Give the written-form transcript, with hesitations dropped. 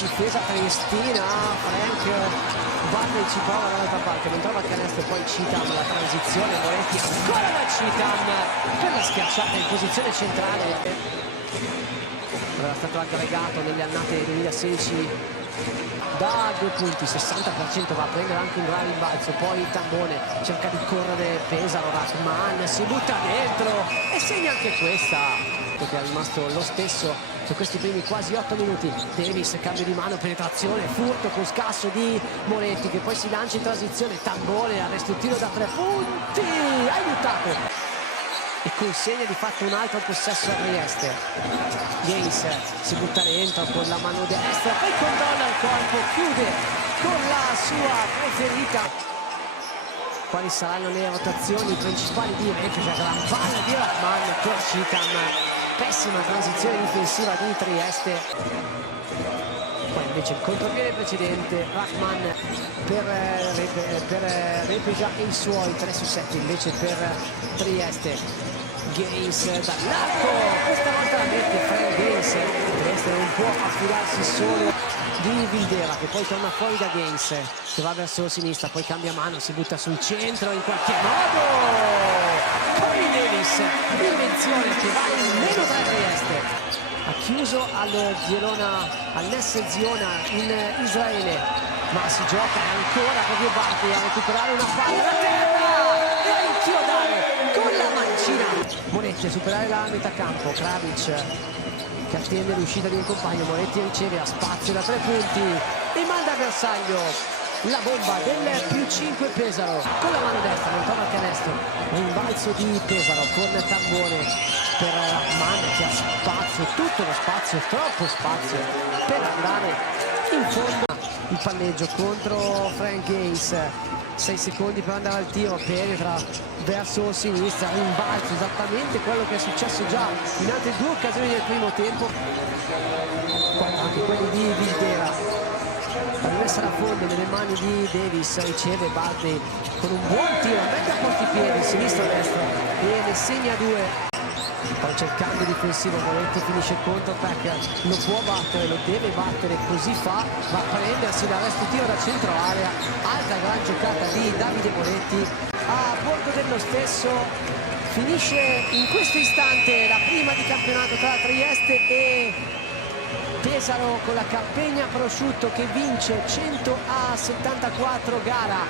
difesa triestina. Frank Barney ci prova dall'altra parte, non trova il canestro, poi Citam la transizione, Moretti ancora da Citam per la schiacciata in posizione centrale. Era stato aggregato nelle annate 2016 da 2 punti, 60%, va a prendere anche un grave rimbalzo, poi Tambone cerca di correre, Pesaro, Rahman si butta dentro e segna anche questa, che è rimasto lo stesso su questi primi quasi 8 minuti. Davis, cambio di mano, penetrazione, furto con scasso di Moretti che poi si lancia in transizione, Tambone, arresto tiro da 3 punti, aiutato e consegna di fatto un altro possesso a Trieste. Gaines si butta dentro con la mano destra, poi controlla il corpo, chiude con la sua preferita. Quali saranno le rotazioni principali di Repica? Gran palla di Rahman per Citam, pessima transizione difensiva di Trieste. Poi invece il contropiede precedente, Rahman per Repica e i suoi 3 su 7 invece per Trieste. Gaines dall'arco, questa volta la mette Frank Gaines. Trieste non può affidarsi solo di Vildera che poi torna fuori da Gaines che va verso sinistra, poi cambia mano, si butta sul centro in qualche modo. Corey Davis, invenzione che va in meno 3 Trieste. Ha chiuso all'Ness Ziona in Israele, ma si gioca ancora proprio Barty a recuperare una palla da terra e a inchiodare con la mancina. Moretti a superare la metà campo, Kravic che attende l'uscita di un compagno, Moretti riceve a spazio da 3 punti e manda a bersaglio la bomba del più 5 Pesaro con la mano destra, non trova il canestro, rimbalzo di Pesaro con Tambone per Rahman che ha spazio, tutto lo spazio, troppo spazio per andare in fondo. Il palleggio contro Frank Gaines, 6 secondi per andare al tiro, penetra verso sinistra, rimbalzo, esattamente quello che è successo già in altre 2 occasioni del primo tempo, anche quelli di Vildera. La rimessa da fondo nelle mani di Davis, riceve Bartley con un buon tiro, mette a portipiedi, sinistro-destra e ne segna 2. Poi c'è il cambio difensivo, Moretti finisce il contro-attack, lo può battere, lo deve battere, così fa, va a prendersi l'arresto tiro da centro area, altra gran giocata di Davide Moretti a bordo dello stesso. Finisce in questo istante la prima di campionato tra Trieste e Pesaro con la Carpegna Prosciutto che vince 100-74 gara.